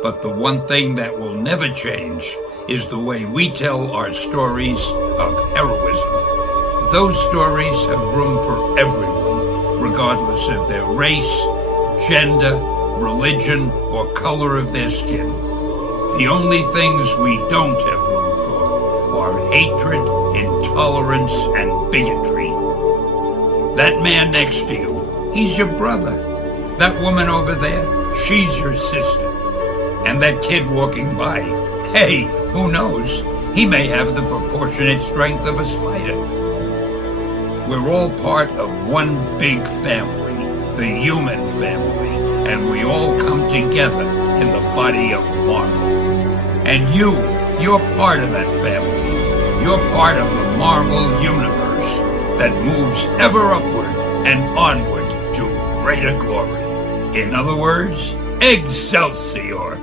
But the one thing that will never change is the way we tell our stories of heroism. Those stories have room for everyone, regardless of their race, gender, religion, or color of their skin. The only things we don't have room for are hatred, intolerance, and bigotry. That man next to you, he's your brother. That woman over there, she's your sister. And that kid walking by, hey, who knows? He may have the proportionate strength of a spider. We're all part of one big family, the human family, and we all come together in the body of Marvel. And you're part of that family. You're part of the Marvel Universe that moves ever upward and onward to greater glory. In other words, Excelsior!